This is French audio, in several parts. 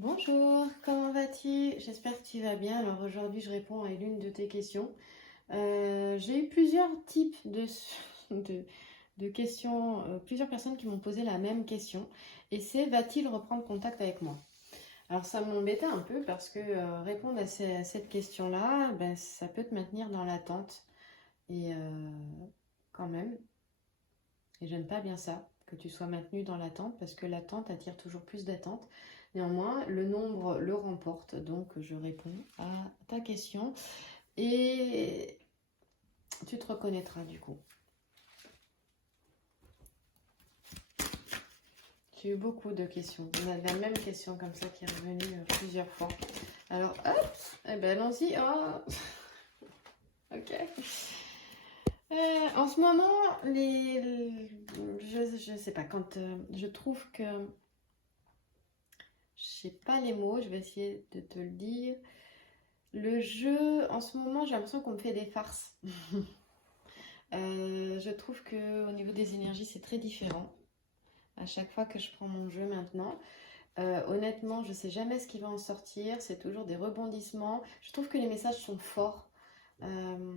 Bonjour, comment vas-tu? J'espère que tu vas bien. Alors aujourd'hui, je réponds à l'une de tes questions. J'ai eu plusieurs types de, de questions, plusieurs personnes qui m'ont posé la même question. Et c'est, va-t-il reprendre contact avec moi? Alors ça m'embêtait un peu parce que répondre à cette question-là, ben, ça peut te maintenir dans l'attente. Et quand même, et j'aime pas bien ça, que tu sois maintenu dans l'attente, parce que l'attente attire toujours plus d'attente. Néanmoins, le nombre le remporte, donc je réponds à ta question et tu te reconnaîtras du coup. J'ai eu beaucoup de questions. On a la même question comme ça qui est revenue plusieurs fois. Alors, hop, eh ben allons-y. Oh. Ok. En ce moment, je sais pas, quand je trouve que je sais pas les mots, je vais essayer de te le dire. Le jeu, en ce moment, j'ai l'impression qu'on me fait des farces. Je trouve que au niveau des énergies, c'est très différent. À chaque fois que je prends mon jeu maintenant, honnêtement, je sais jamais ce qui va en sortir. C'est toujours des rebondissements. Je trouve que les messages sont forts. Euh,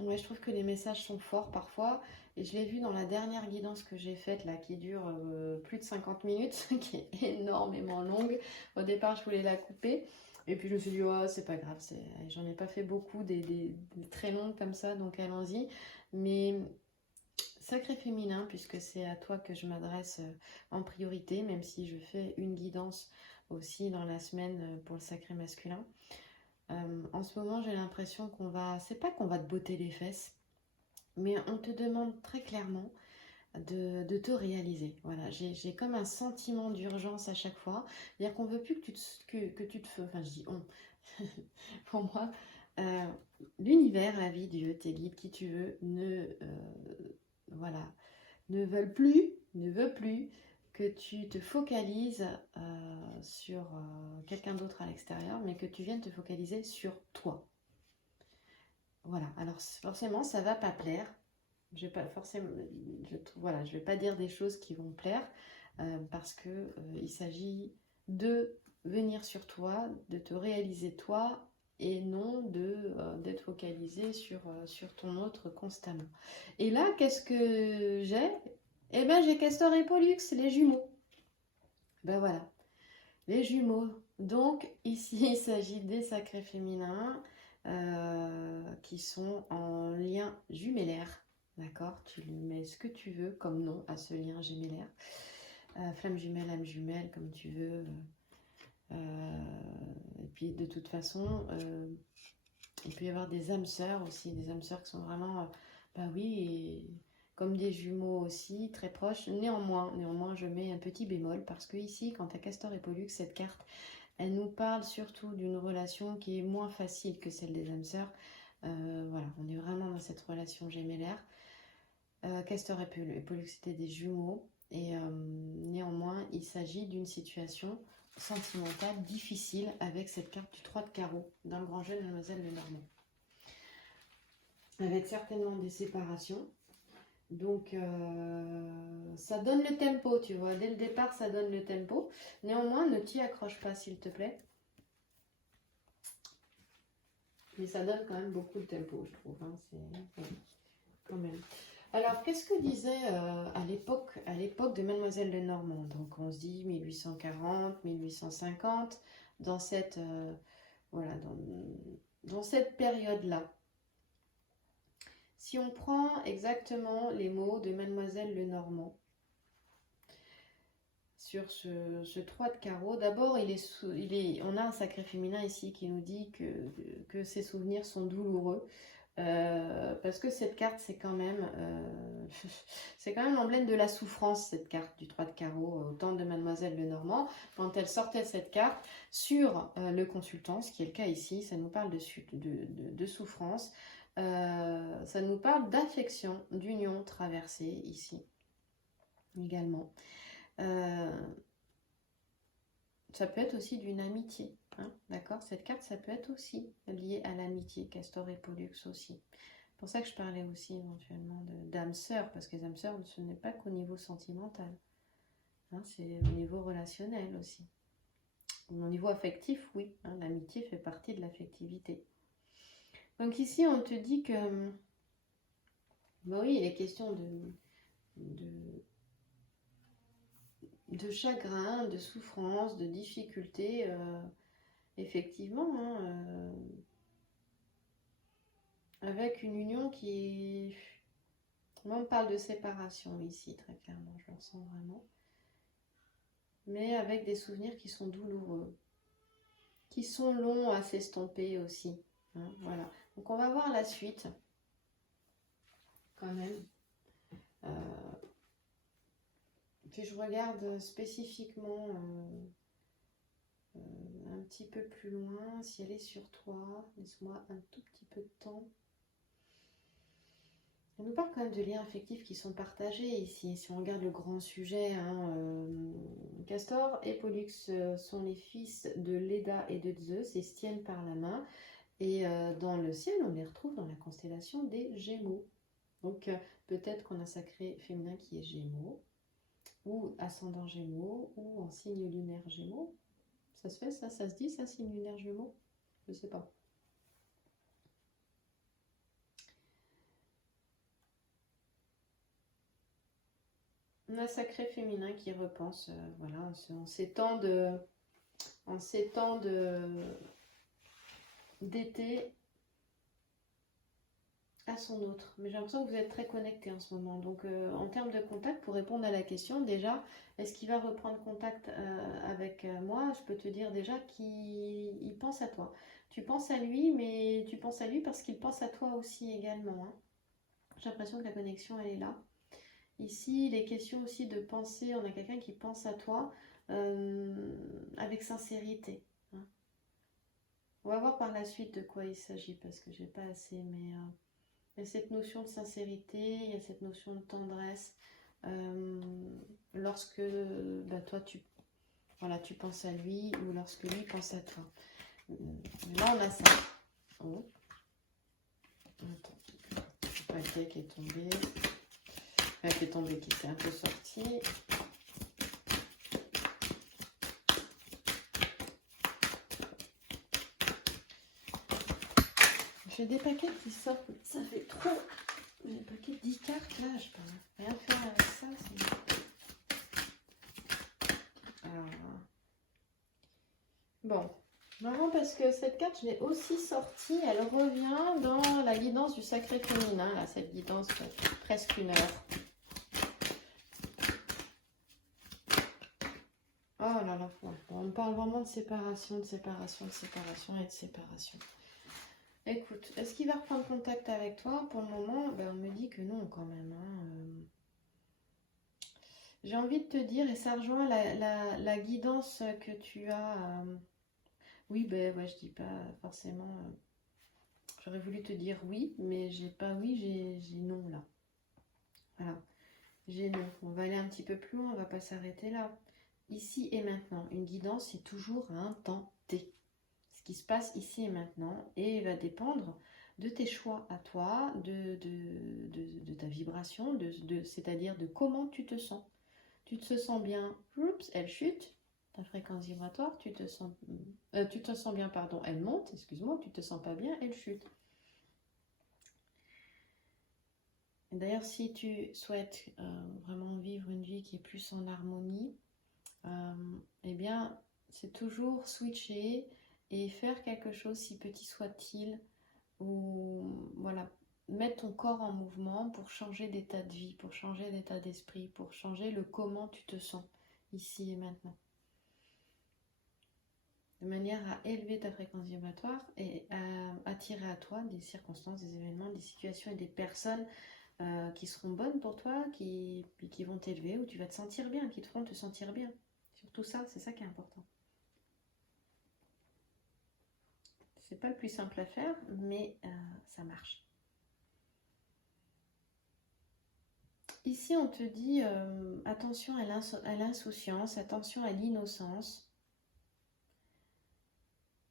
ouais, je trouve que les messages sont forts parfois. Et je l'ai vu dans la dernière guidance que j'ai faite, là, qui dure plus de 50 minutes, qui est énormément longue. Au départ, je voulais la couper. Et puis je me suis dit, oh, c'est pas grave, j'en ai pas fait beaucoup des très longues comme ça, donc allons-y. Mais sacré féminin, puisque c'est à toi que je m'adresse en priorité, même si je fais une guidance aussi dans la semaine pour le sacré masculin. En ce moment, j'ai l'impression c'est pas qu'on va te botter les fesses, mais on te demande très clairement de te réaliser. Voilà, j'ai comme un sentiment d'urgence à chaque fois. C'est-à-dire qu'on veut plus que tu te fais. Enfin, je dis on. Pour moi, euh, l'univers, la vie, Dieu, tes guides, qui tu veux, voilà, ne veut plus que tu te focalises sur quelqu'un d'autre à l'extérieur, mais que tu viennes te focaliser sur toi. Voilà, alors forcément, ça va pas plaire. Je vais pas forcément, voilà, je vais pas dire des choses qui vont plaire parce que il s'agit de venir sur toi, de te réaliser toi et non d'être focalisé sur ton autre constamment. Et là, qu'est-ce que j'ai? Eh ben, j'ai Castor et Pollux, les jumeaux. Ben voilà, les jumeaux. Donc, ici, il s'agit des sacrés féminins qui sont en lien jumellaire. D'accord? Tu lui mets ce que tu veux comme nom à ce lien jumellaire. Flamme jumelle, âme jumelle, comme tu veux. Et puis, de toute façon, il peut y avoir des âmes sœurs aussi, des âmes sœurs qui sont vraiment, bah oui, comme des jumeaux aussi, très proches. Néanmoins, je mets un petit bémol parce que ici, quand à Castor et Pollux, cette carte, elle nous parle surtout d'une relation qui est moins facile que celle des âmes sœurs. Voilà, on est vraiment dans cette relation gémellaire. Castor et Pollux étaient des jumeaux et néanmoins, il s'agit d'une situation sentimentale difficile avec cette carte du 3 de carreau dans le grand jeu de Mademoiselle Lenormand. Avec certainement des séparations. Donc, ça donne le tempo, tu vois. Dès le départ, ça donne le tempo. Néanmoins, ne t'y accroche pas, s'il te plaît. Mais ça donne quand même beaucoup de tempo, je trouve. Hein. C'est quand même. Alors, qu'est-ce que disait à l'époque de Mademoiselle Lenormand? Donc, on se dit 1840, 1850, dans cette, voilà, dans cette période-là. Si on prend exactement les mots de Mademoiselle Lenormand sur ce 3 de carreau, d'abord, on a un sacré féminin ici qui nous dit que ses souvenirs sont douloureux. Parce que cette carte, c'est quand même c'est quand même l'emblème de la souffrance, cette carte du 3 de carreau au temps de Mademoiselle Lenormand. Quand elle sortait cette carte sur le consultant, ce qui est le cas ici, ça nous parle de souffrance, ça nous parle d'affection, d'union traversée ici également. Ça peut être aussi d'une amitié, hein, d'accord? Cette carte, ça peut être aussi lié à l'amitié, Castor et Pollux aussi. C'est pour ça que je parlais aussi éventuellement d'âme sœur, parce que les âmes sœurs, ce n'est pas qu'au niveau sentimental, hein, c'est au niveau relationnel aussi. Au niveau affectif, oui, hein, l'amitié fait partie de l'affectivité. Donc ici, on te dit que, bah oui, il est question de chagrin, de souffrance, de difficulté, effectivement, hein, avec une union qui est... Moi, on parle de séparation ici, très clairement, je le ressens vraiment. Mais avec des souvenirs qui sont douloureux, qui sont longs à s'estomper aussi. Hein, voilà. Donc on va voir la suite, quand même. Puis je regarde spécifiquement un petit peu plus loin, si elle est sur toi. Laisse-moi un tout petit peu de temps. On nous parle quand même de liens affectifs qui sont partagés ici. Si on regarde le grand sujet, hein, Castor et Pollux sont les fils de Leda et de Zeus et se tiennent par la main. Et dans le ciel, on les retrouve dans la constellation des Gémeaux. Donc peut-être qu'on a un sacré féminin qui est Gémeaux, ou ascendant Gémeaux, ou en signe lunaire Gémeaux. Ça se fait ça se dit ça, signe lunaire Gémeaux? Je sais pas. On a un sacré féminin qui repense, voilà, en ces temps d'été à son autre. Mais j'ai l'impression que vous êtes très connectés en ce moment. Donc en termes de contact, pour répondre à la question, déjà, est-ce qu'il va reprendre contact avec moi? Je peux te dire déjà qu'il pense à toi. Tu penses à lui, mais tu penses à lui parce qu'il pense à toi aussi également. Hein. J'ai l'impression que la connexion, elle est là. Ici, il est question aussi de penser, on a quelqu'un qui pense à toi avec sincérité. Hein. On va voir par la suite de quoi il s'agit parce que j'ai pas assez, mais il y a cette notion de sincérité, il y a cette notion de tendresse. Lorsque bah, toi, tu penses à lui ou lorsque lui pense à toi. Là, on a ça. Oh. Attends, le paquet qui est tombé. Qui est tombé, qui s'est un peu sorti. J'ai des paquets qui sortent, ça fait trop. J'ai des paquets de 10 cartes là, je peux rien faire avec ça. Alors, bon, vraiment parce que cette carte, je l'ai aussi sortie, elle revient dans la guidance du sacré féminin, là, cette guidance presque 1 heure. Oh là là, ouais. On parle vraiment de séparation et de séparation. Écoute, est-ce qu'il va reprendre contact avec toi? Pour le moment, ben, on me dit que non quand même. Hein. J'ai envie de te dire, et ça rejoint la guidance que tu as. Oui, ben ouais, je dis pas forcément. J'aurais voulu te dire oui, mais j'ai pas oui, j'ai non là. Voilà, j'ai non. On va aller un petit peu plus loin, on va pas s'arrêter là. Ici et maintenant, une guidance, c'est toujours à un temps T. Ce qui se passe ici et maintenant, et il va dépendre de tes choix à toi, de ta vibration, c'est-à-dire de comment tu te sens. Tu te sens bien, oups, elle chute, ta fréquence vibratoire, tu te sens bien, pardon, elle monte, excuse-moi, tu te sens pas bien, elle chute. D'ailleurs, si tu souhaites vraiment vivre une vie qui est plus en harmonie, eh bien, c'est toujours switcher et faire quelque chose, si petit soit-il, ou voilà, mettre ton corps en mouvement pour changer d'état de vie, pour changer d'état d'esprit, pour changer le comment tu te sens ici et maintenant. De manière à élever ta fréquence vibratoire et à attirer à toi des circonstances, des événements, des situations et des personnes qui seront bonnes pour toi, qui vont t'élever, où tu vas te sentir bien, qui te feront te sentir bien. Surtout ça, c'est ça qui est important. C'est pas le plus simple à faire, mais ça marche. Ici, on te dit attention à l'insouciance, attention à l'innocence.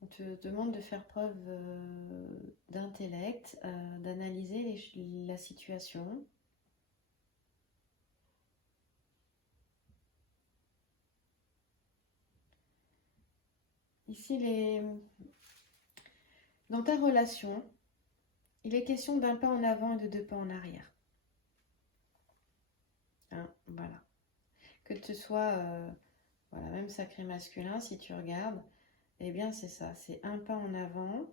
On te demande de faire preuve d'intellect, d'analyser la situation. Ici, dans ta relation, il est question d'un pas en avant et de deux pas en arrière. Hein, voilà. Que ce soit, voilà, même sacré masculin, si tu regardes, eh bien c'est ça, c'est un pas en avant,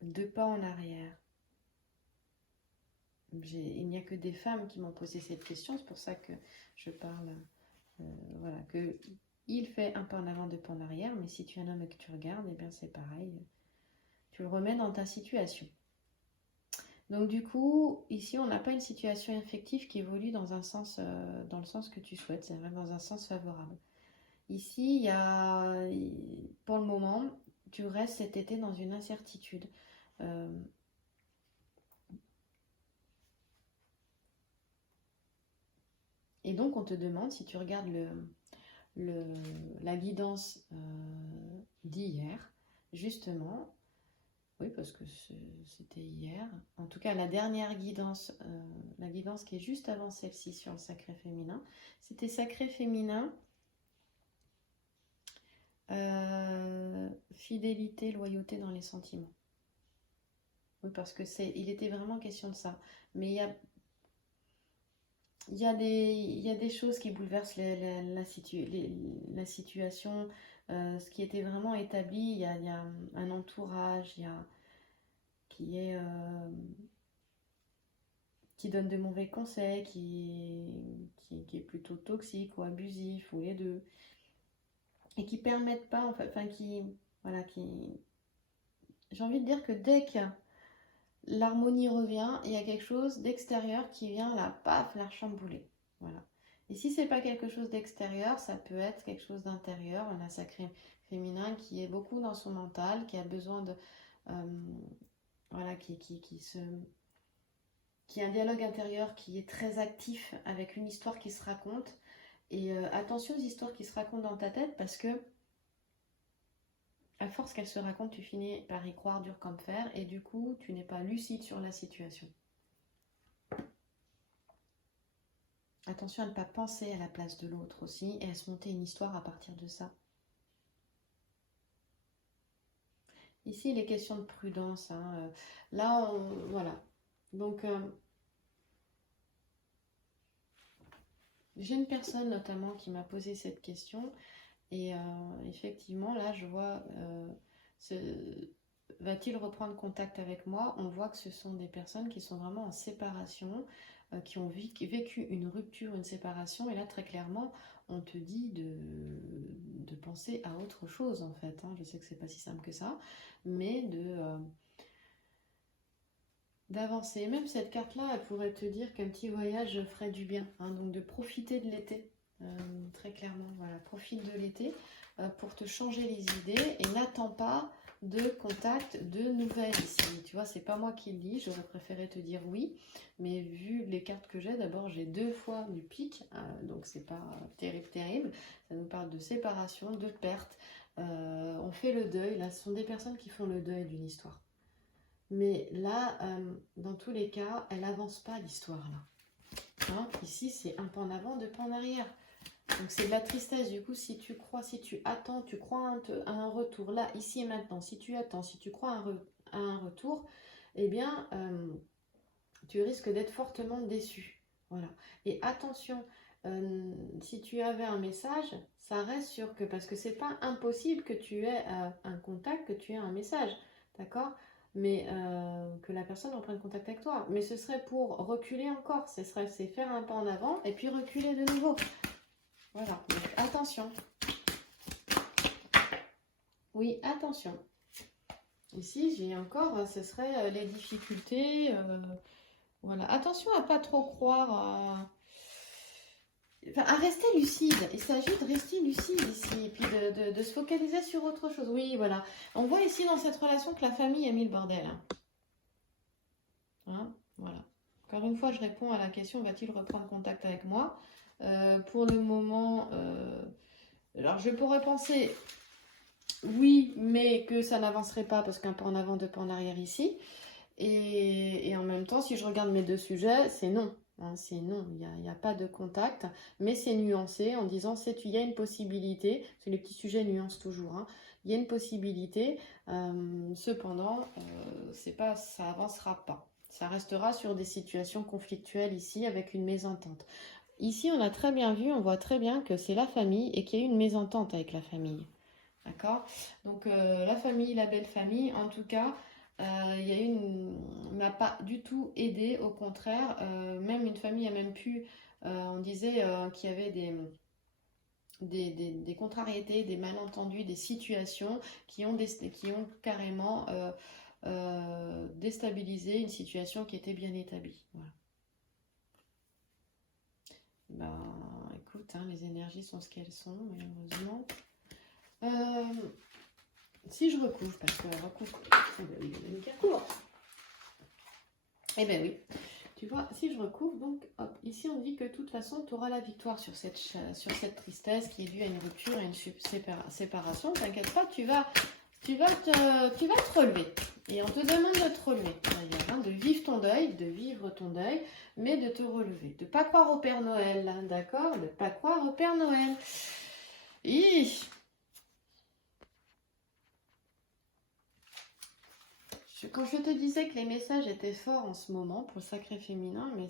deux pas en arrière. Il n'y a que des femmes qui m'ont posé cette question, c'est pour ça que je parle, voilà, que il fait un pas en avant, deux pas en arrière, mais si tu es un homme et que tu regardes, eh bien c'est pareil, tu le remets dans ta situation. Donc du coup, ici, on n'a pas une situation affective qui évolue dans le sens que tu souhaites, c'est vrai, dans un sens favorable. Ici, pour le moment, tu restes cet été dans une incertitude. Et donc, on te demande, si tu regardes la guidance d'hier, justement, oui, parce que c'était hier, en tout cas la dernière guidance, la guidance qui est juste avant celle-ci sur le sacré féminin, c'était sacré féminin, fidélité, loyauté dans les sentiments. Oui, parce que il était vraiment question de ça. Mais il y a des choses qui bouleversent la situation. Ce qui était vraiment établi, il y a un entourage, qui donne de mauvais conseils, qui est plutôt toxique ou abusif, ou les deux, et qui permettent pas, enfin voilà, j'ai envie de dire que dès que l'harmonie revient, il y a quelque chose d'extérieur qui vient là, paf, la chambouler. Voilà. Et si c'est pas quelque chose d'extérieur, ça peut être quelque chose d'intérieur, un sacré féminin qui est beaucoup dans son mental, qui a besoin de, voilà, qui a un dialogue intérieur qui est très actif avec une histoire qui se raconte. Et attention aux histoires qui se racontent dans ta tête, parce que à force qu'elles se racontent, tu finis par y croire dur comme fer, et du coup, tu n'es pas lucide sur la situation. Attention à ne pas penser à la place de l'autre aussi, et à se monter une histoire à partir de ça. Ici, il est question de prudence. Hein. Là, voilà. Donc, j'ai une personne notamment qui m'a posé cette question. Et effectivement, là, je vois, va-t-il reprendre contact avec moi? On voit que ce sont des personnes qui sont vraiment en séparation, qui ont vécu une rupture, une séparation. Et là, très clairement, on te dit de penser à autre chose, en fait. Hein. Je sais que c'est pas si simple que ça, mais d'avancer. Même cette carte-là, elle pourrait te dire qu'un petit voyage ferait du bien. Hein. Donc, de profiter de l'été. Très clairement, voilà, profite de l'été pour te changer les idées et n'attends pas de contact, de nouvelles ici. Tu vois, c'est pas moi qui le dis, j'aurais préféré te dire oui, mais vu les cartes que j'ai, d'abord j'ai 2 fois du pic, donc c'est pas terrible, ça nous parle de séparation, de perte, on fait le deuil, là ce sont des personnes qui font le deuil d'une histoire. Mais là, dans tous les cas, elle avance pas l'histoire là. Hein, ici c'est un pas en avant, deux pas en arrière. Donc c'est de la tristesse, du coup, si tu crois, si tu attends, tu crois à un retour, là, ici et maintenant, si tu attends, si tu crois à un retour, eh bien, tu risques d'être fortement déçu. Voilà. Et attention, si tu avais un message, ça reste sûr que, parce que c'est pas impossible que tu aies un contact, que tu aies un message, d'accord? Mais que la personne reprenne contact avec toi. Mais ce serait pour reculer encore, c'est faire un pas en avant et puis reculer de nouveau. Voilà, donc attention. Oui, attention. Ici, j'ai encore, ce serait les difficultés. Voilà, attention à pas trop croire enfin, à rester lucide. Il s'agit de rester lucide ici, et puis de se focaliser sur autre chose. Oui, voilà. On voit ici dans cette relation que la famille a mis le bordel. Hein, voilà. Encore une fois, je réponds à la question, va-t-il reprendre contact avec moi? Pour le moment, alors je pourrais penser... Oui, mais que ça n'avancerait pas parce qu'un pas en avant, deux pas en arrière ici. Et en même temps, si je regarde mes deux sujets, c'est non. hein, c'est non, il y a pas de contact, mais c'est nuancé en disant il y a une possibilité, parce que les petits sujets nuancent toujours, hein, il y a une possibilité, cependant, c'est pas, ça avancera pas. Ça restera sur des situations conflictuelles ici avec une mésentente. Ici, on a très bien vu, on voit très bien que c'est la famille et qu'il y a eu une mésentente avec la famille. D'accord? Donc, la famille, la belle famille, en tout cas, il y a une n'a pas du tout aidé, au contraire, même une famille a même pu, on disait qu'il y avait des contrariétés, des malentendus, des situations qui ont carrément déstabilisé une situation qui était bien établie. Voilà. Ben, écoute, hein, les énergies sont ce qu'elles sont, malheureusement. Si je recouvre, parce que recouvre, oh ben oui, il y a qui recouvre. Eh ben oui, tu vois, si je recouvre, donc hop, ici on dit que de toute façon tu auras la victoire sur cette tristesse qui est due à une rupture, à une séparation. T'inquiète pas, tu vas te relever. Et on te demande de te relever, d'ailleurs, hein, de vivre ton deuil, mais de te relever. De ne pas croire au Père Noël, hein, d'accord? De ne pas croire au Père Noël. Quand je te disais que les messages étaient forts en ce moment pour le sacré féminin, mais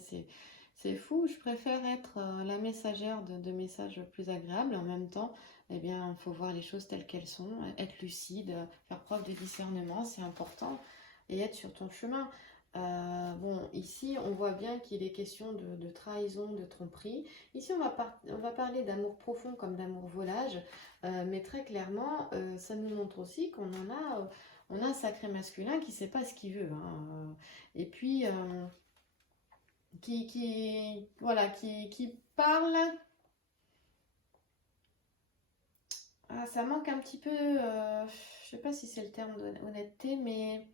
c'est fou, je préfère être la messagère de messages plus agréables. En même temps, eh bien, il faut voir les choses telles qu'elles sont, être lucide, faire preuve de discernement, c'est important, et être sur ton chemin. Bon, ici, on voit bien qu'il est question de trahison, de tromperie. Ici, on va parler d'amour profond comme d'amour volage, mais très clairement, ça nous montre aussi qu'on en a... on a un sacré masculin qui ne sait pas ce qu'il veut, hein, et puis voilà, qui parle. Ah, ça manque un petit peu, je sais pas si c'est le terme d'honnêteté, mais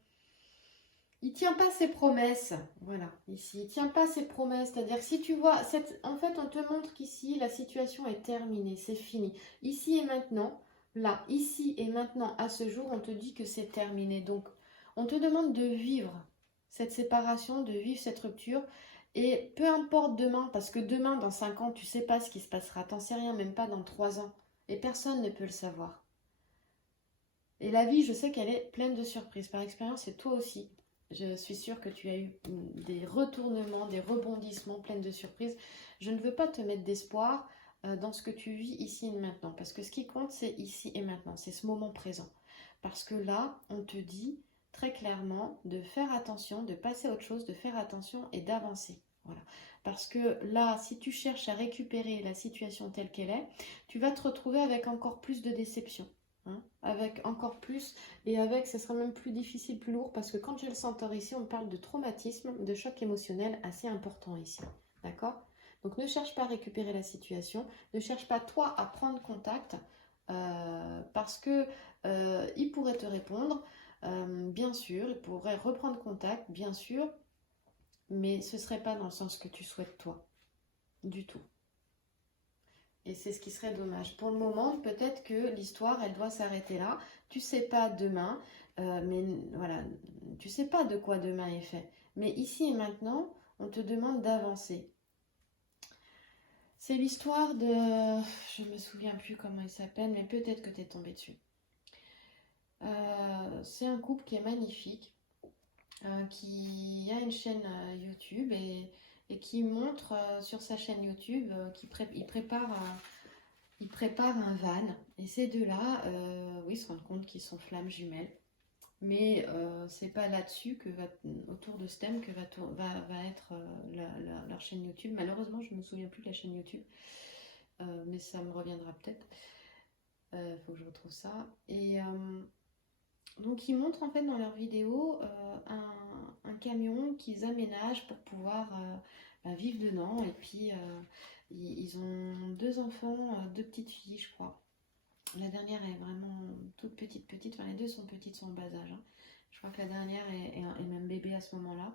il tient pas ses promesses. Voilà, ici, il tient pas ses promesses. C'est-à-dire que si tu vois, en fait, on te montre qu'ici, la situation est terminée, c'est fini. Ici et maintenant, là, ici et maintenant, à ce jour, on te dit que c'est terminé. Donc, on te demande de vivre cette séparation, de vivre cette rupture. Et peu importe demain, parce que demain, dans 5 ans, tu sais pas ce qui se passera. T'en sais rien, même pas dans 3 ans. Et personne ne peut le savoir. Et la vie, je sais qu'elle est pleine de surprises. Par expérience, et toi aussi. Je suis sûre que tu as eu des retournements, des rebondissements pleins de surprises. Je ne veux pas te mettre d'espoir dans ce que tu vis ici et maintenant. Parce que ce qui compte, c'est ici et maintenant. C'est ce moment présent. Parce que là, on te dit très clairement de faire attention, de passer à autre chose, de faire attention et d'avancer. Voilà. Parce que là, si tu cherches à récupérer la situation telle qu'elle est, tu vas te retrouver avec encore plus de déception. Hein, avec encore plus, et avec, ce sera même plus difficile, plus lourd, parce que quand j'ai le centaure ici, on parle de traumatisme, de choc émotionnel assez important ici, d'accord? Donc ne cherche pas à récupérer la situation, ne cherche pas toi à prendre contact, parce que il pourrait te répondre, bien sûr, il pourrait reprendre contact, bien sûr, mais ce serait pas dans le sens que tu souhaites toi, du tout. Et c'est ce qui serait dommage. Pour le moment, peut-être que l'histoire, elle doit s'arrêter là. Tu sais pas demain, mais voilà, tu sais pas de quoi demain est fait. Mais ici et maintenant, on te demande d'avancer. C'est l'histoire de... Je me souviens plus comment il s'appelle, mais peut-être que tu es tombé dessus. C'est un couple qui est magnifique, qui a une chaîne YouTube et qui montre sur sa chaîne YouTube qu'il prépare... ils préparent un van et ces deux-là, oui, se rendent compte qu'ils sont flammes jumelles. Mais c'est pas là-dessus autour de ce thème que va être leur chaîne YouTube. Malheureusement, je ne me souviens plus de la chaîne YouTube, mais ça me reviendra peut-être. Faut que je retrouve ça. Et donc, ils montrent en fait dans leur vidéo un camion qu'ils aménagent pour pouvoir vivre dedans. Et puis, ils ont 2 enfants, 2 petites filles, je crois. La dernière est vraiment toute petite. Enfin, les deux sont petites, sont en bas âge, hein. Je crois que la dernière est même bébé à ce moment-là.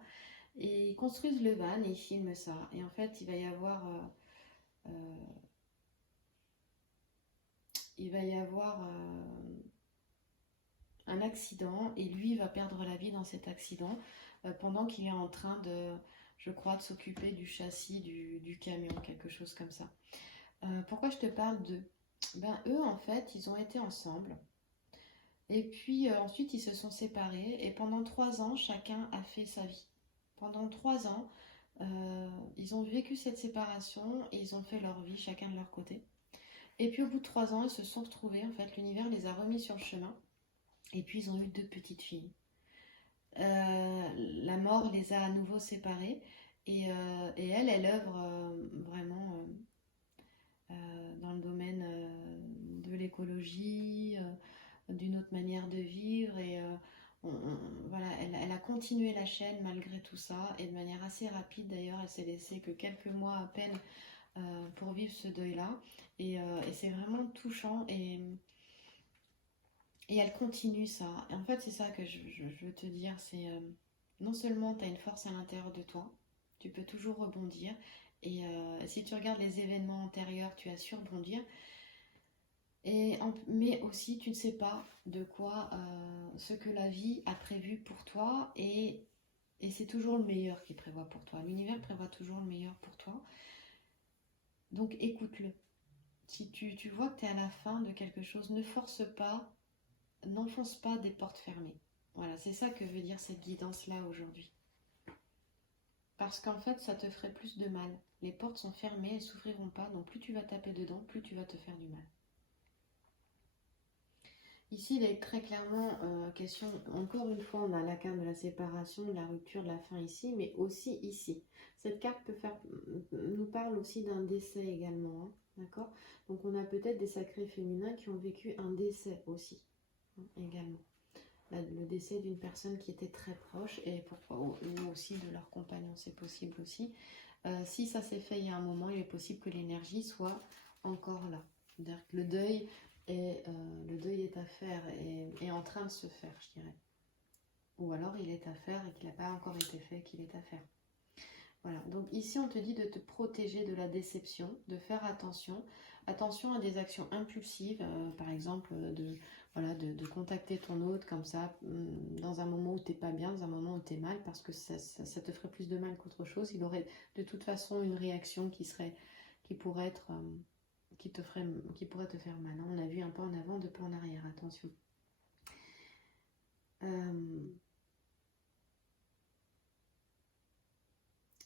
Et ils construisent le van et ils filment ça. Et en fait, il va y avoir un accident et lui va perdre la vie dans cet accident pendant qu'il est en train de... je crois, de s'occuper du châssis du camion, quelque chose comme ça. Pourquoi je te parle d'eux? Ben, eux, en fait, ils ont été ensemble. Et puis ensuite, ils se sont séparés. Et pendant 3 ans, chacun a fait sa vie. Pendant 3 ans, ils ont vécu cette séparation et ils ont fait leur vie, chacun de leur côté. Et puis au bout de 3 ans, ils se sont retrouvés. En fait, l'univers les a remis sur le chemin. Et puis ils ont eu 2 petites filles. La mort les a à nouveau séparés. Et elle œuvre vraiment dans le domaine de l'écologie, d'une autre manière de vivre. Et voilà, elle a continué la chaîne malgré tout ça. Et de manière assez rapide d'ailleurs, elle s'est laissée que quelques mois à peine pour vivre ce deuil-là. Et c'est vraiment touchant. Et elle continue ça. Et en fait, c'est ça que je veux te dire. C'est non seulement tu as une force à l'intérieur de toi, tu peux toujours rebondir. Et si tu regardes les événements antérieurs, tu as su rebondir. Mais aussi, tu ne sais pas de quoi, ce que la vie a prévu pour toi. Et c'est toujours le meilleur qu'il prévoit pour toi. L'univers prévoit toujours le meilleur pour toi. Donc écoute-le. Si tu vois que tu es à la fin de quelque chose, ne force pas, n'enfonce pas des portes fermées. Voilà, c'est ça que veut dire cette guidance-là aujourd'hui. Parce qu'en fait, ça te ferait plus de mal. Les portes sont fermées, elles ne s'ouvriront pas, donc plus tu vas taper dedans, plus tu vas te faire du mal. Ici, il est très clairement question, encore une fois, on a la carte de la séparation, de la rupture, de la fin ici, mais aussi ici. Cette carte nous parle aussi d'un décès également, hein, d'accord? Donc on a peut-être des sacrés féminins qui ont vécu un décès aussi, hein, également. Le décès d'une personne qui était très proche, et pourquoi, ou aussi de leur compagnon, c'est possible aussi. Si ça s'est fait il y a un moment, il est possible que l'énergie soit encore là. C'est-à-dire que le deuil est à faire et est en train de se faire, je dirais. Ou alors il est à faire et qu'il n'a pas encore été fait, qu'il est à faire. Voilà, donc ici on te dit de te protéger de la déception, de faire attention. Attention à des actions impulsives, par exemple de contacter ton hôte comme ça, dans un moment où tu n'es pas bien, dans un moment où tu es mal, parce que ça te ferait plus de mal qu'autre chose. Il aurait de toute façon une réaction qui pourrait être... qui pourrait te faire mal. On a vu un pas en avant, 2 pas en arrière, attention.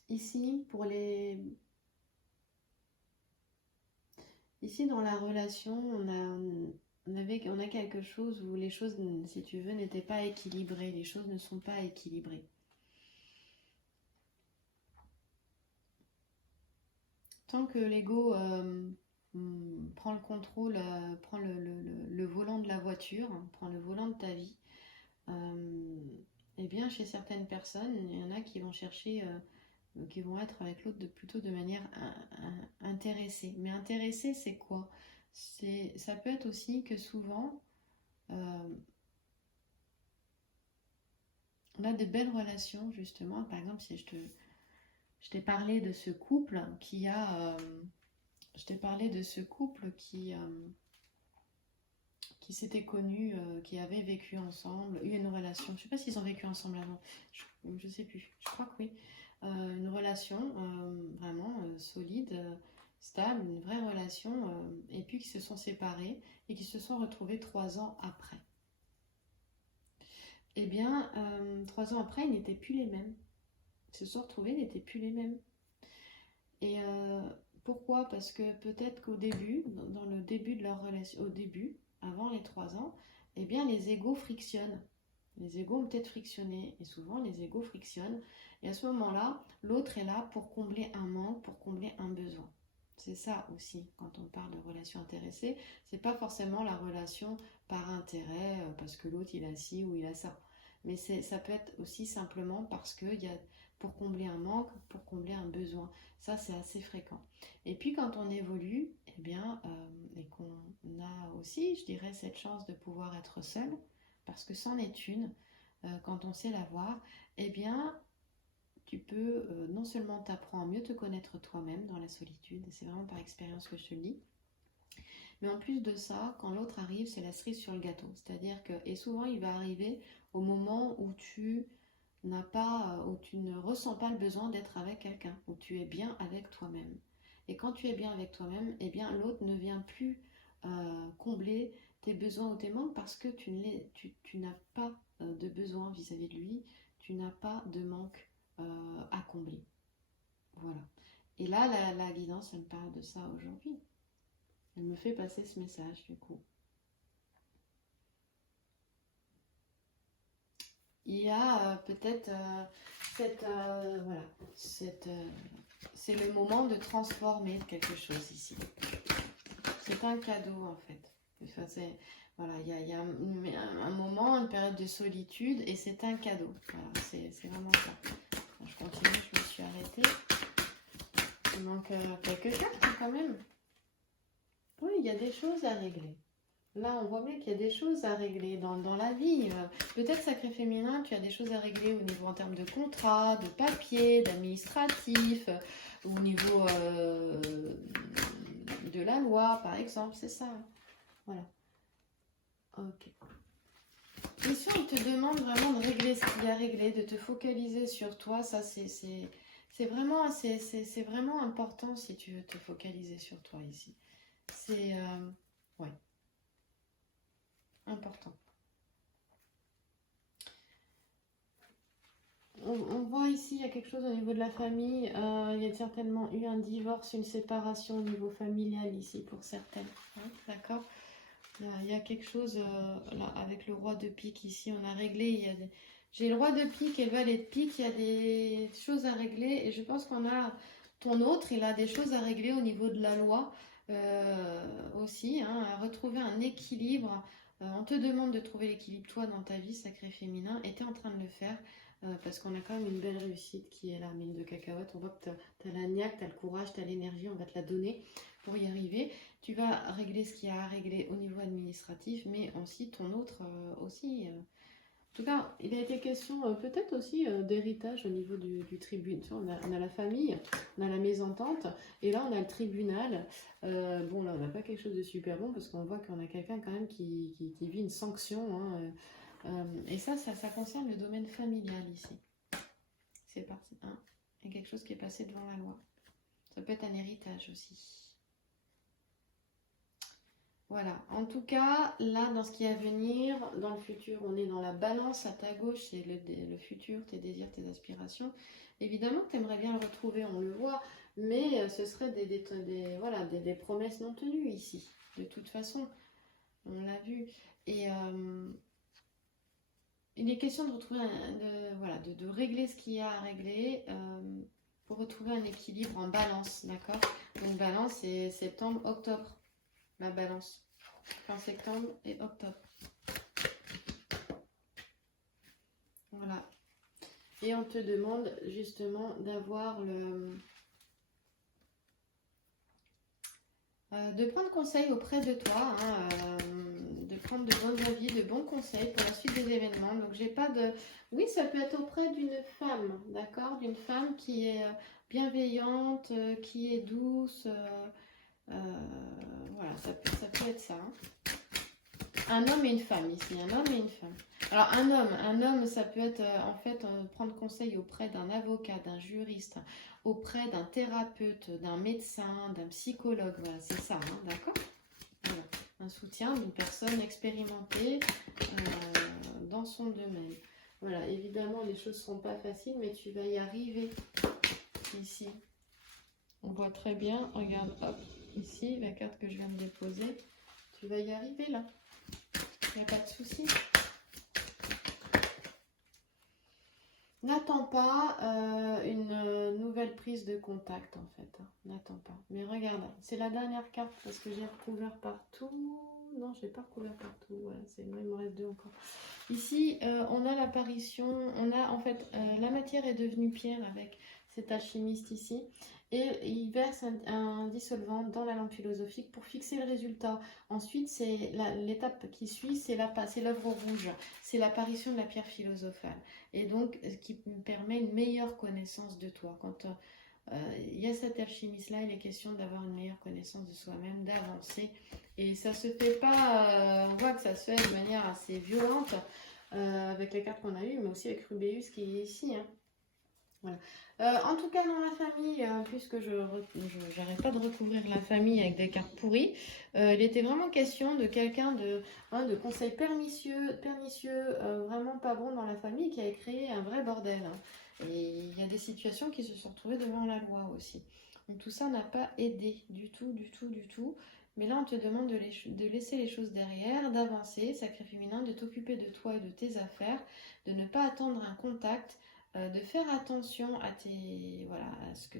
Ici, ici, dans la relation, on a quelque chose où les choses, si tu veux, n'étaient pas équilibrées. Les choses ne sont pas équilibrées. Tant que l'ego prend le contrôle, prend le volant de la voiture, prend le volant de ta vie, eh bien, chez certaines personnes, il y en a qui vont chercher, qui vont être avec l'autre plutôt de manière intéressée. Mais intéressée, c'est quoi? Ça peut être aussi que souvent, on a de belles relations, justement. Par exemple, si je t'ai parlé de ce couple qui a... je t'ai parlé de ce couple qui s'était connu, qui avait vécu ensemble, eu une relation. Je ne sais pas s'ils ont vécu ensemble avant. Je ne sais plus. Je crois que oui. Une relation vraiment solide, stable, une vraie relation, et puis qui se sont séparés et qui se sont retrouvés 3 ans après. Eh bien, 3 ans après, ils n'étaient plus les mêmes. Ils se sont retrouvés, ils n'étaient plus les mêmes. Et pourquoi? Parce que peut-être qu'au début, dans le début de leur relation, au début, avant les 3 ans, eh bien les égos frictionnent. Les égos ont peut-être frictionné, et souvent les égos frictionnent. Et à ce moment-là, l'autre est là pour combler un manque, pour combler un besoin. C'est ça aussi, quand on parle de relation intéressée, c'est pas forcément la relation par intérêt, parce que l'autre il a ci ou il a ça. Mais ça peut être aussi simplement parce qu'il y a pour combler un manque, pour combler un besoin. Ça, c'est assez fréquent. Et puis quand on évolue, eh bien, et qu'on a aussi, je dirais, cette chance de pouvoir être seul, parce que c'en est une, quand on sait l'avoir, eh bien, tu peux non seulement t'apprendre à mieux te connaître toi-même dans la solitude, et c'est vraiment par expérience que je te le dis, mais en plus de ça, quand l'autre arrive, c'est la cerise sur le gâteau. C'est-à-dire que, et souvent il va arriver au moment où tu où tu ne ressens pas le besoin d'être avec quelqu'un, où tu es bien avec toi-même. Et quand tu es bien avec toi-même, eh bien l'autre ne vient plus combler tes besoins ou tes manques parce que tu n'as pas de besoin vis-à-vis de lui, tu n'as pas de manque à combler. Voilà. Et là, la guidance, elle me parle de ça aujourd'hui. Elle me fait passer ce message du coup. Il y a peut-être voilà, c'est le moment de transformer quelque chose ici. C'est un cadeau en fait. Enfin, voilà, il y a un moment, une période de solitude et c'est un cadeau. Voilà, c'est vraiment ça. Je continue, je me suis arrêtée. Il manque quelques cartes quand même. Oui, il y a des choses à régler. Là, on voit bien qu'il y a des choses à régler dans la vie. Peut-être sacré féminin, tu as des choses à régler au niveau en termes de contrat, de papier, d'administratif, au niveau de la loi, par exemple. C'est ça. Voilà. Ok. Ici, on te demande vraiment de régler ce qu'il y a à régler, de te focaliser sur toi. Ça, c'est vraiment important si tu veux te focaliser sur toi ici. C'est ouais, important. On voit ici, il y a quelque chose au niveau de la famille. Il y a certainement eu un divorce, une séparation au niveau familial ici pour certaines. Hein, d'accord. Il y a quelque chose là avec le roi de pique ici. On a réglé. J'ai le roi de pique et le valet de pique. Il y a des choses à régler. Et je pense qu'on a ton autre. Il a des choses à régler au niveau de la loi aussi. Hein, à retrouver un équilibre. On te demande de trouver l'équilibre toi dans ta vie, sacré féminin. Et tu es en train de le faire. Parce qu'on a quand même une belle réussite qui est là, mine de cacahuètes. On voit que tu as la niaque, tu as le courage, tu as l'énergie, on va te la donner pour y arriver. Tu vas régler ce qu'il y a à régler au niveau administratif, mais aussi ton autre aussi. En tout cas, il a été question peut-être aussi d'héritage au niveau du tribunal. On a la famille, on a la mésentente, et là on a le tribunal. Bon, là on n'a pas quelque chose de super bon parce qu'on voit qu'on a quelqu'un quand même qui vit une sanction. Hein, et ça concerne le domaine familial ici. C'est parti. Hein. Il y a quelque chose qui est passé devant la loi. Ça peut être un héritage aussi. Voilà. En tout cas, là, dans ce qui est à venir, dans le futur, on est dans la balance à ta gauche, c'est le futur, tes désirs, tes aspirations. Évidemment, tu aimerais bien le retrouver, on le voit, mais ce serait voilà, des promesses non tenues ici. De toute façon, on l'a vu. Et il est question de retrouver, voilà, de régler ce qu'il y a à régler pour retrouver un équilibre en balance, d'accord? Donc balance, c'est septembre, octobre, la balance. Fin septembre et octobre. Voilà. Et on te demande justement d'avoir de prendre conseil auprès de toi, hein, de prendre de bons avis, de bons conseils pour la suite des événements. Donc j'ai pas de... Oui, ça peut être auprès d'une femme, d'accord? D'une femme qui est bienveillante, qui est douce. Voilà, ça peut être ça. Hein. Un homme et une femme ici, un homme et une femme. Alors un homme, ça peut être en fait prendre conseil auprès d'un avocat, d'un juriste, auprès d'un thérapeute, d'un médecin, d'un psychologue. Voilà, c'est ça, hein, d'accord? Voilà. Un soutien d'une personne expérimentée dans son domaine. Voilà, évidemment, les choses ne seront pas faciles, mais tu vas y arriver ici. On voit très bien, regarde, hop, ici, la carte que je viens de déposer. Tu vas y arriver là. Il n'y a pas de souci. N'attends pas une nouvelle prise de contact en fait. Hein. N'attends pas. Mais regarde, c'est la dernière carte parce que j'ai recouvert partout. Non, je n'ai pas recouvert partout. Voilà, il me reste deux encore. Ici, on a l'apparition. On a en fait la matière est devenue pierre avec cet alchimiste ici. Et il verse un dissolvant dans la lampe philosophique pour fixer le résultat. Ensuite, c'est l'étape qui suit, c'est l'œuvre rouge. C'est l'apparition de la pierre philosophale. Et donc, ce qui me permet une meilleure connaissance de toi. Quand il y a cet alchimiste-là, il est question d'avoir une meilleure connaissance de soi-même, d'avancer. Et ça se fait pas, on voit que ça se fait de manière assez violente. avec les cartes qu'on a eues, mais aussi avec Rubéus qui est ici, hein. Voilà. En tout cas, dans la famille, puisque je n'arrête pas de recouvrir la famille avec des cartes pourries, il était vraiment question de quelqu'un de conseils pernicieux, vraiment pas bon dans la famille, qui a créé un vrai bordel, hein. Et il y a des situations qui se sont retrouvées devant la loi aussi. Donc tout ça n'a pas aidé du tout, du tout, du tout. Mais là, on te demande de laisser les choses derrière, d'avancer, sacré féminin, de t'occuper de toi et de tes affaires, de ne pas attendre un contact, de faire attention à voilà, à ce que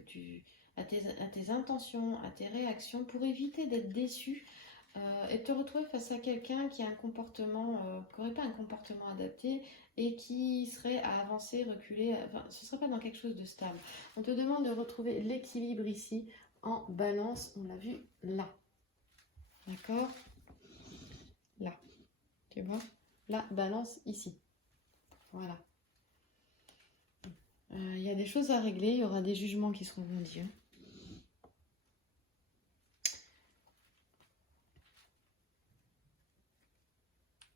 à tes intentions, à tes réactions, pour éviter d'être déçu, et te retrouver face à quelqu'un qui a un comportement, qui n'aurait pas un comportement adapté et qui serait à avancer, reculer, enfin, ce ne serait pas dans quelque chose de stable. On te demande de retrouver l'équilibre ici en balance, on l'a vu là. D'accord? Là. Tu vois? La balance ici. Voilà. Il y a des choses à régler, il y aura des jugements qui seront rendus.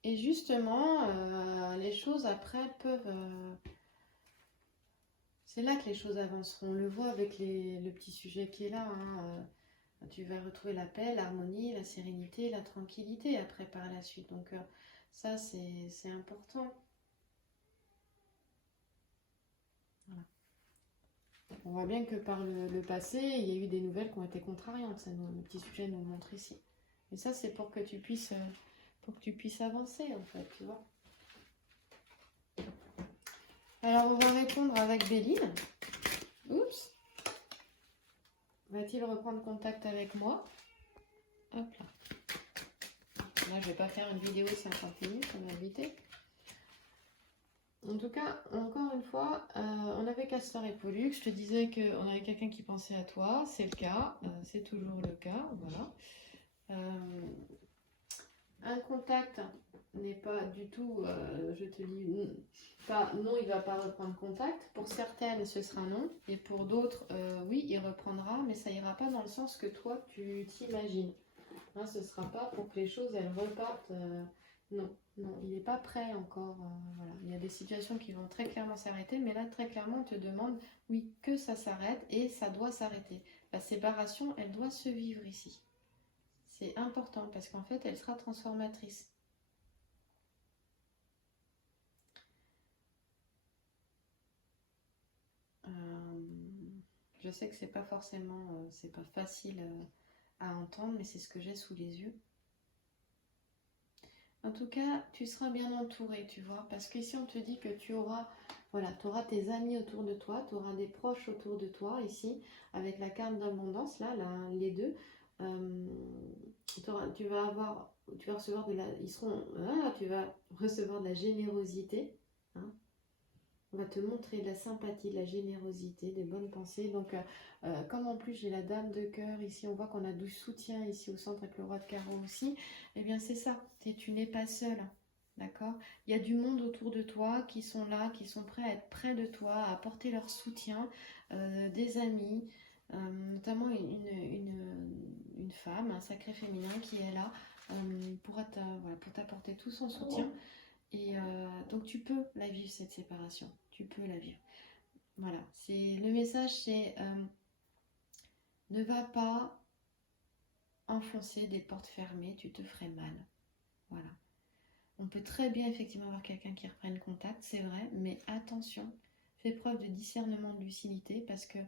Et justement, les choses après peuvent... c'est là que les choses avanceront. On le voit avec le petit sujet qui est là, hein. Tu vas retrouver la paix, l'harmonie, la sérénité, la tranquillité après par la suite. Donc ça, c'est important. Voilà. On voit bien que par le passé, il y a eu des nouvelles qui ont été contrariantes. Ça le petit sujet nous le montre ici. Et ça, c'est pour que tu puisses avancer, en fait, tu vois. Alors, on va répondre avec Béline. Oups. Va-t-il reprendre contact avec moi? Hop là. Là, je vais pas faire une vidéo de 50 minutes, on va éviter. En tout cas, encore une fois, on avait Castor et Pollux. Je te disais qu'on avait quelqu'un qui pensait à toi. C'est le cas. C'est toujours le cas. Voilà. Un contact n'est pas du tout, je te dis, pas non, il ne va pas reprendre contact. Pour certaines, ce sera non. Et pour d'autres, oui, il reprendra, mais ça ira pas dans le sens que toi, tu t'imagines. Hein, ce ne sera pas pour que les choses, elles repartent. Non, non, il n'est pas prêt encore. Voilà. Il y a des situations qui vont très clairement s'arrêter, mais là, très clairement, on te demande, oui, que ça s'arrête et ça doit s'arrêter. La séparation, elle doit se vivre ici. C'est important parce qu'en fait, elle sera transformatrice. Je sais que c'est pas forcément, c'est pas facile à entendre, mais c'est ce que j'ai sous les yeux. En tout cas, tu seras bien entouré, tu vois, parce qu'ici on te dit que tu auras, voilà, tu auras tes amis autour de toi, tu auras des proches autour de toi, ici, avec la carte d'abondance, là, les deux. Tu vas recevoir tu vas recevoir de la générosité, hein. On va te montrer de la sympathie, de la générosité, des bonnes pensées. Donc, comme en plus j'ai la dame de cœur, ici on voit qu'on a du soutien ici au centre avec le roi de carreau aussi, eh bien c'est ça, tu n'es pas seul, d'accord? Il y a du monde autour de toi qui sont là, qui sont prêts à être près de toi, à apporter leur soutien, des amis, notamment une femme, un sacré féminin qui est là pour t'apporter tout son soutien. Et donc tu peux la vivre, cette séparation. Tu peux la vivre. Voilà. Le message, c'est ne va pas enfoncer des portes fermées, tu te ferais mal. Voilà. On peut très bien effectivement avoir quelqu'un qui reprenne contact, c'est vrai, mais attention, fais preuve de discernement, de lucidité, parce que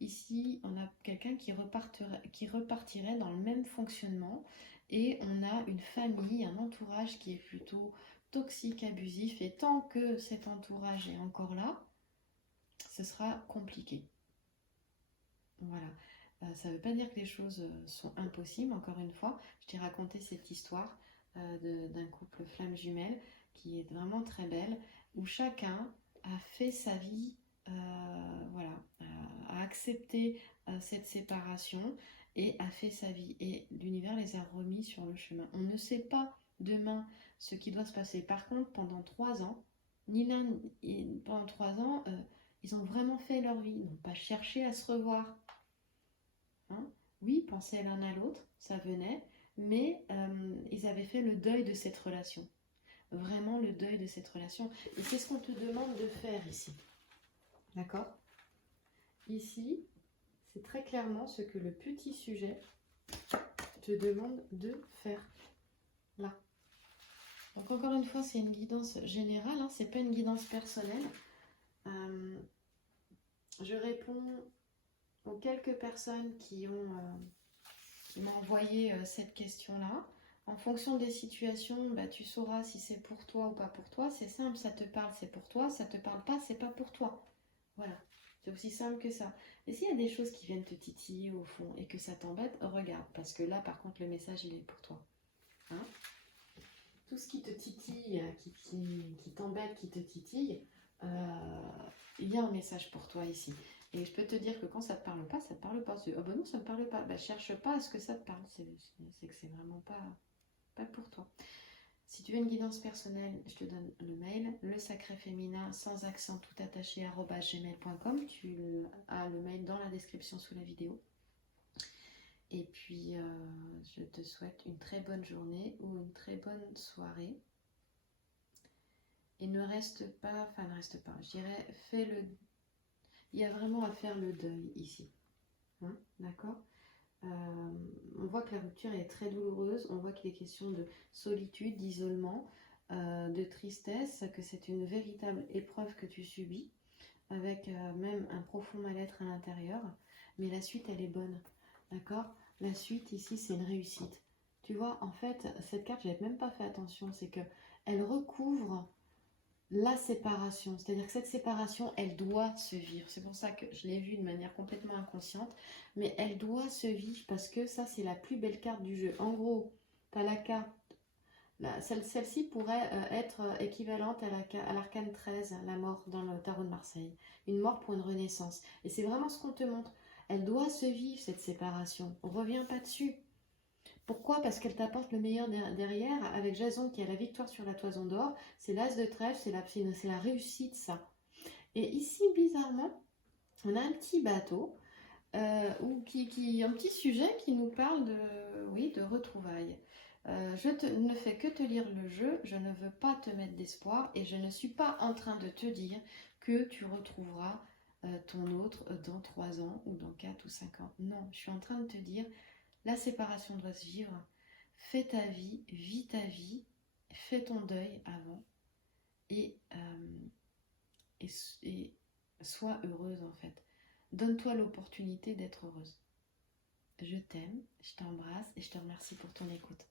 ici, on a quelqu'un qui repartirait dans le même fonctionnement, et on a une famille, un entourage qui est plutôt toxique, abusif, et tant que cet entourage est encore là, ce sera compliqué. Voilà. Ça ne veut pas dire que les choses sont impossibles, encore une fois. Je t'ai raconté cette histoire d'un couple flamme jumelle qui est vraiment très belle, où chacun a fait sa vie, voilà, a accepté cette séparation et a fait sa vie. Et l'univers les a remis sur le chemin. On ne sait pas demain ce qui doit se passer. Par contre, pendant 3 ans, pendant 3 ans, ils ont vraiment fait leur vie. Ils n'ont pas cherché à se revoir. Hein, oui, pensaient l'un à l'autre, ça venait, mais ils avaient fait le deuil de cette relation. vraiment le deuil de cette relation. Et c'est ce qu'on te demande de faire ici. D'accord? Ici, c'est très clairement ce que le petit sujet te demande de faire. Là. Donc encore une fois, c'est une guidance générale, hein, c'est pas une guidance personnelle. Je réponds aux quelques personnes qui m'ont envoyé cette question-là. En fonction des situations, bah, tu sauras si c'est pour toi ou pas pour toi. C'est simple, ça te parle, c'est pour toi. Ça te parle pas, c'est pas pour toi. Voilà, c'est aussi simple que ça. Et s'il y a des choses qui viennent te titiller au fond et que ça t'embête, regarde. Parce que là, par contre, le message, il est pour toi. Hein? Tout ce qui te titille, qui t'embête, qui te titille, il y a un message pour toi ici. Et je peux te dire que quand ça ne te parle pas, ça ne te parle pas. Oh ben non, ça ne me parle pas. Ben, cherche pas à ce que ça te parle. C'est que c'est vraiment pas pour toi. Si tu veux une guidance personnelle, je te donne le mail, le sacré féminin sans accent tout attaché @gmail.com. Tu as le mail dans la description sous la vidéo. Et puis, je te souhaite une très bonne journée ou une très bonne soirée. Et ne reste pas, je dirais, il y a vraiment à faire le deuil ici. Hein, d'accord? On voit que la rupture est très douloureuse, on voit qu'il est question de solitude, d'isolement, de tristesse, que c'est une véritable épreuve que tu subis, avec même un profond mal-être à l'intérieur. Mais la suite, elle est bonne. D'accord? La suite, ici, c'est une réussite. Tu vois, en fait, cette carte, je n'avais même pas fait attention, c'est qu'elle recouvre la séparation. C'est-à-dire que cette séparation, elle doit se vivre. C'est pour ça que je l'ai vue de manière complètement inconsciente, mais elle doit se vivre parce que ça, c'est la plus belle carte du jeu. En gros, tu as la carte, celle-ci pourrait être équivalente à l'arcane 13, la mort dans le tarot de Marseille. Une mort pour une renaissance. Et c'est vraiment ce qu'on te montre. Elle doit se vivre, cette séparation. On ne revient pas dessus. Pourquoi? Parce qu'elle t'apporte le meilleur derrière, avec Jason qui a la victoire sur la toison d'or. C'est l'as de trèfle, c'est la réussite, ça. Et ici, bizarrement, on a un petit bateau, un petit sujet qui nous parle de retrouvailles. Ne fais que te lire le jeu, je ne veux pas te mettre d'espoir et je ne suis pas en train de te dire que tu retrouveras ton autre dans 3 ans ou dans 4 ou 5 ans. Non, je suis en train de te dire, la séparation doit se vivre. Fais ta vie, vis ta vie, fais ton deuil avant et sois heureuse en fait. Donne-toi l'opportunité d'être heureuse. Je t'aime, je t'embrasse et je te remercie pour ton écoute.